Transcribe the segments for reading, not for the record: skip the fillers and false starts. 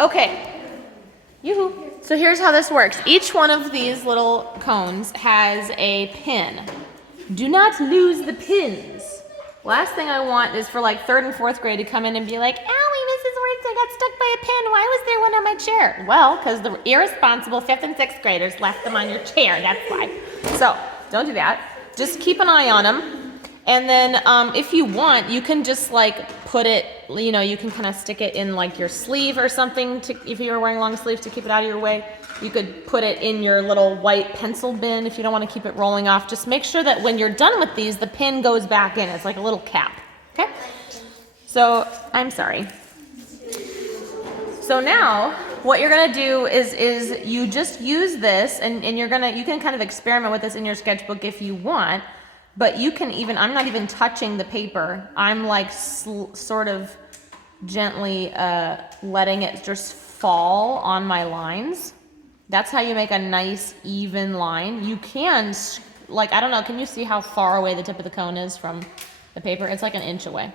Okay. Yoo-hoo. So here's how this works. Each one of these little cones has a pin. Do not lose the pins. Last thing I want is for like 3rd and 4th grade to come in and be like, owie, Mrs. Wertz, I got stuck by a pin. Why was there one on my chair? Well, because the irresponsible 5th and 6th graders left them on your chair. That's why. So don't do that. Just keep an eye on them. And then if you want, you can just like put it, you know, you can kind of stick it in like your sleeve or something if you were wearing long sleeves to keep it out of your way. You could put it in your little white pencil bin if you don't want to keep it rolling off. Just make sure that when you're done with these, the pin goes back in. It's like a little cap, okay? So, I'm sorry. So now, what you're gonna do is you just use this and you can kind of experiment with this in your sketchbook if you want. But you can even, I'm not even touching the paper. I'm like sort of gently letting it just fall on my lines. That's how you make a nice even line. You can, like, I don't know, can you see how far away the tip of the cone is from the paper? It's like an inch away.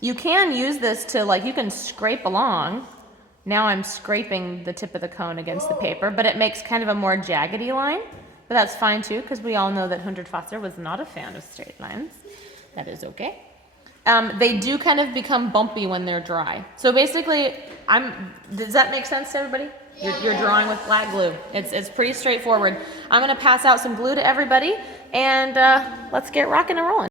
You can use this to, like, you can scrape along. Now I'm scraping the tip of the cone against the paper, but it makes kind of a more jaggedy line. But that's fine too, because we all know that Hundertwasser was not a fan of straight lines. That is okay. They do kind of become bumpy when they're dry. So basically, does that make sense to everybody? You're drawing with black glue. It's pretty straightforward. I'm gonna pass out some glue to everybody, and let's get rocking and rolling.